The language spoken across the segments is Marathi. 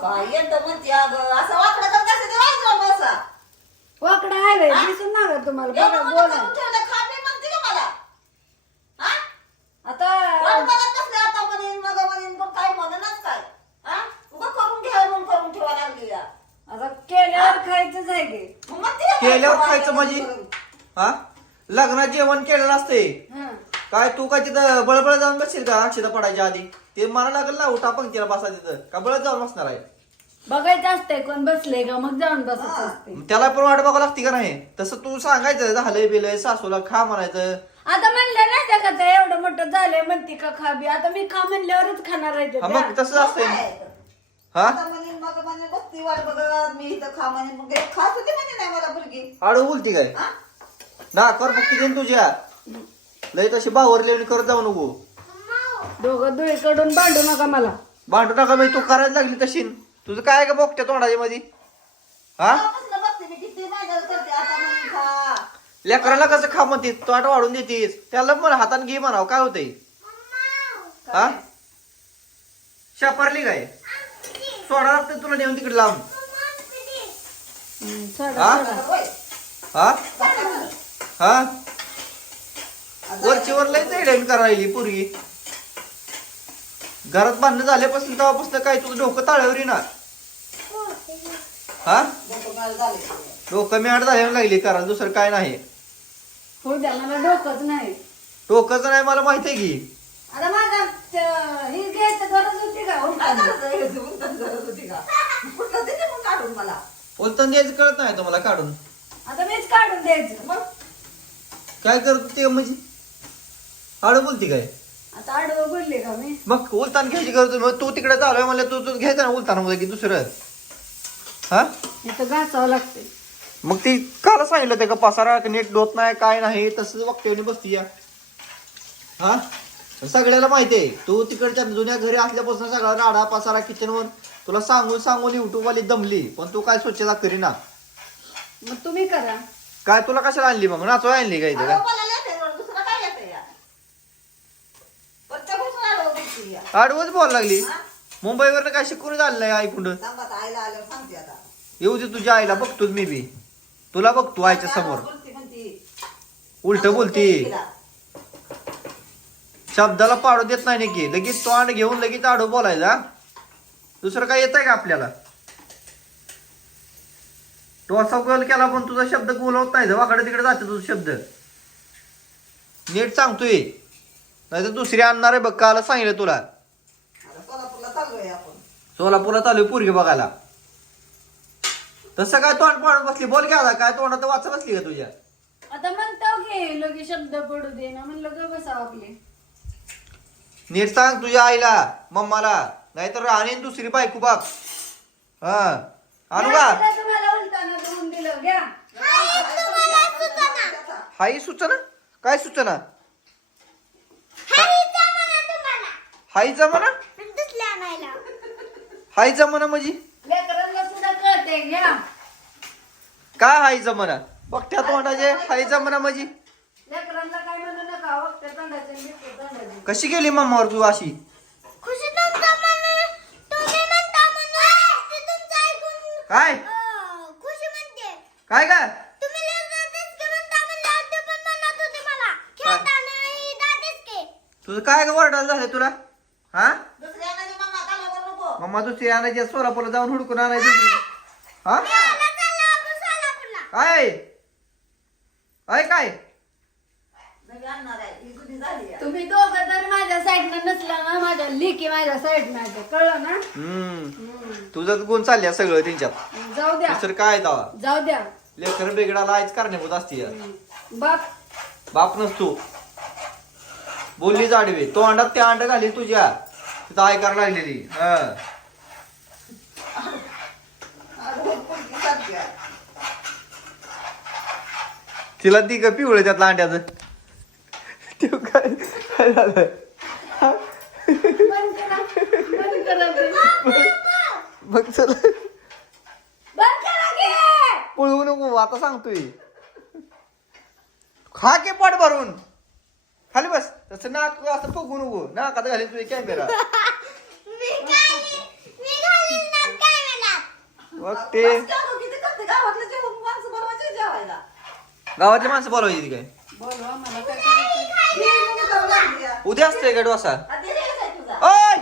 काय येतं म्हणते अगं असं वाकडं वाजवा बसा वाकडा आहे बाई दिसून ना गं तुम्हाला. एवढं बघा मोठं बोला. करून ठेवलं खा मी म्हणते का मला? हा? आता बघत म्हणेन मग म्हणेन पण काय म्हणूनच काय? हा? उगा करून घ्या म्हणून करून ठेवा लागली या. आता केल्यावर खायचंच आहे की मग म्हणते का काय केल्यावर ठेवा खायचं म्हणजे? करून? हा? लग्नात जेवण केलेलं असते हं. काय तू काय तिथं बळबळ जाऊन बसशील का? अक्षता पडायच्या आधी? ते मला लागेल ना उठा पंक्तीला बसा तिथं. का बळत जाऊन बसणार आहे? बघायचं असतंय कोण बसले का? मग जाऊन असते मग त्याला पण वाट बघावं लागते का नाही? तसं तू सांगायचं झालंय बिलय सासूला खा म्हणायचं. आता म्हणलं नाही त्या का ते एवढं मोठं झालंय म्हणते का खा बी. आता मी खा म्हणल्यावरच खाणार आहे ते. हा. मग तसंच असतंय? हा? आता म्हणेन मग म्हणे बघती वाट बघत मी इथं खा म्हणे. मग खात होती म्हणे नाही मला मुलगी. आडू बोलती काय? हा? ना कर बघती देईन तुझ्या. लय तशी बावरलेली करत जाऊ नको. दोघं दुळीकडून भांडू नका मला. भांडू नका मी तू करायला लागली तशी. तुझं काय का बघते तोंडाच्या मध्ये हा? लेकराला कसं खा म्हणते तोंड वाढून देतीस. त्याला पण हाताने घे म्हणावं काय होतंय? हा? शापारली काय? सोडा लागतं तुला नेऊन तिकडे लांब. हं, हा? हा? वरची वर लय करायली पोरगी. घरात बांधणं झाल्यापासून तेव्हापासून काय तुझं डोकं ताळ्यावर ना हा? डोकं मॅट झाल्यावर लागली करा दुसरं काय नाही. हो द्या मला डोकंच नाही. डोकंच नाही मला माहिती आहे की. आता माझा त- ही घ्यायचं गरज होती का? काय उलटानं? करायचं? हे उलटं गरज होती का? कुठलं देते मग काढून मला. द्यायचं कळत नाही तुम्हाला काढून. आता मीच काढून द्यायचं. मग? काय करत ते म्हणजे? आडू बोलती काय? आता आडवं बोलले का मी? मग उलतान घ्यायची गरज नाही. मग तू तिकडे चालू म्हणलं तू तू घ्यायचं ना उलताना मध्ये की दुसरं? हा? घासावं लागते मग ती काला सांगितलं ते का पसारा नीट डोत नाही काय नाही तसंच वक्तेवणी बसती या. हा? सगळ्याला माहिती आहे. तू तिकडच्या जुन्या घरी असल्यापासून सगळा राडा पसारा किचनवर तुला सांगून सांगून युट्यूब वाली दमली. पण तू काय स्वच्छता करीना? मग तुम्ही करा. काय तुला कशाला आणली मग? नाचवा आणली काय इथं आडवं का बोलायला येतंय बरं, दुसरं काय येतंय या? प्रत्येक गोष्ट आडवं बोलती या. आडवच बोल लागली? मुंबईवरनं काय शिकून झालं नाही ऐकून. येऊ दे तुझ्या आईला बघतोच मी बी. तुला बघतो आईच्या समोर. उलट बोलती. शब्दाला पाडू देत नाही की लगेच तोंड घेऊन लगेच आडू बोलायचा दुसरं काय येत आहे का आपल्याला? तो असा गोल केला पण तुझा शब्द बोलवत नाही. वाकडे तिकडे जाते तुझा शब्द. नीट सांगतोय. नाही तर दुसरी आणणार आहे बघ काल सांगितलं तुला. आता सोलापूरला चाललोय आपण. सोलापूरला चालू आहे पोरगी बघायला. तसं काय तोंड पाडून बसली? बोल घ्या आता काय तोंडात वाचा बसली का तुझ्या? आता म्हणतो की लगे शब्द पडू दे ना म्हणलं ग बसावं आपले. नीट सांग तुझ्या आईला मम्माला. नाहीतर आणीन दुसरी बायको बघ. हा. आणू का? घ्या, तुम्हाला उलटानं धुवून दिलं घ्या. हाई सूचना? काय सूचना? हाई जमाना? हाई जमाना म्हणजे? लेकरांना सुद्धा कळते घ्या काय हाई जमाना? बघत्या तोंडाचे हाई जमाना म्हणजे? लेकरांना काय म्हणू नका वक्त्या तोंडाचे बिकटे तोंडाचे. कशी गेली मम्मावर तू अशी? काय? काय काय? तुझं काय ग झालं तुला? हा? मम्मा दुसरी आणायची सोलापूरला जाऊन हुडकून आणायची. हा. काय? काय काय? नवी आणणार आहे जुनी झाली आहे. तुम्ही दोघं जर माझ्या साईडनं नसला ना माझ्या लिकी माझ्या साईडनं आहे कळलं ना? हम्म. तुझं गुण चालल्या सगळं त्यांच्यात जाऊ द्या. दुसरं काय दावा जाऊ द्या. लेकर बेगडाला आईच कारणीभूत असते बाप. बाप नसतो. बोलली जाडवे. तो अंडात ते अंड घाली तुझ्या. तिथं ऐकायला लागलेली. हा. तिला ती का पिवळं त्यातलं अंड्याचं. ते काय झालं? मग चल. पळवू नको आता सांगतोय. खा के पोट भरून. खाली बस. तसं नाक असं फुगू नको नाकात घालीन तुझे कॅमेरा मग ते गावातले माणसं बोलवायची ती काय. उद्या असते का डोसा? ओय!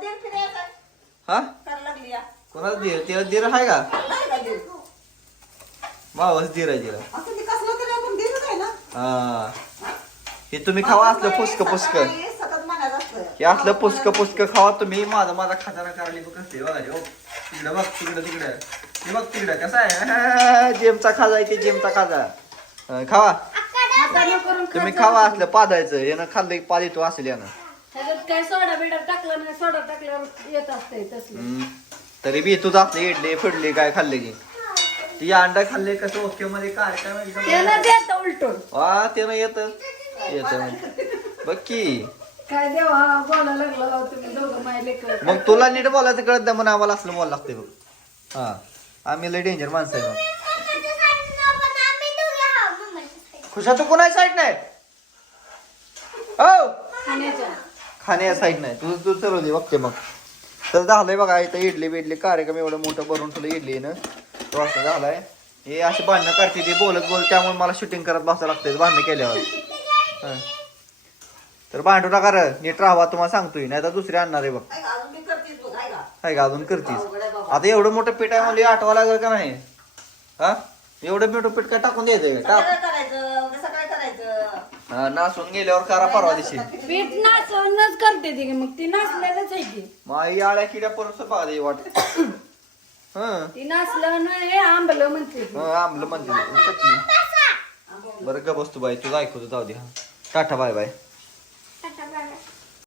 दीर. हा. कोणाला धीर तिला धीर आहे का? दीर? असं ते कसलं तरी आपण दीरच आहे ना. हा. हे तुम्ही खावा असलं पुसक पुसक सकाळी सतत म्हणायचं असतं. हे असलं पुसक पुसक खावा तुम्ही. माझा माझा खजाना करायला बघ कसते बघा तिकडं बघ तिकडं तिकडं. हे बघ तिकडं कसं आहे. जेमचा खाजा आहे ते जेमचा खाजा. हं, खावा. हाताने करून तुम्ही खावा. असलं पादायचं यानं खाल्लं की पाद येतो असेल यानं. ह्याच्यात काय सोडा बिडा टाकला नाही सोडा टाकल्यावर येत असते तसलं. तरी बी तू जात इडली फिडली काय खाल्ले की. ती अंडा खाल्ले कसं ओके मध्ये काय काय माहिती का? त्यानं देत उलटून. वा त्यानं येत. येत बघ की. काय देवा बोलायला लागला राव तुम्ही दोघं माय लेकर मग तुला नीट बोलायचं कळत नाही म्हणून आम्हाला असलं बोलायला लागते बघ. हा. आम्ही लय डेंजर माणसं आहे खुशा तू कोणा साईड नाही? हो? खाण्याच्या. खाण्या साईड नाही. तू तू चलवली बघते मग. तर झालंय बघा इथं इडली बिडली कार्यक्रम एवढं मोठं भरून तुला इडली ना. तो असं झालाय. हे असे भांडणं करते ते बोलत बोलत त्यामुळे मला शूटिंग करत बसावं लागतंय भांडणं केल्यावर. हं. तर भांडू नका रे नीट राहावा तुम्हाला सांगतोय नाही तर दुसरी आणणार आहे बघ? काय का अजून करतीस. आता एवढं मोठं पीठ आहे म्हणजे आठवा लागेल का नाही? हा? एवढं मोठं पीठ काय टाकून द्यायचं टाक. हा, नासून गेल्यावर करा परवा दिवशी. पीठ नाचवूनच करते ती मग ती नाचलेलंच आहे की माई आळ्या किड्या परत बघा वाट हं. ती नाचलं ना हे आंबलं म्हणते. ती. हं, आमलं म्हणते. ते, चटणी बरं ग बसतो बाई तुझं ऐकतो जाऊ दे हा. Tata bye bye.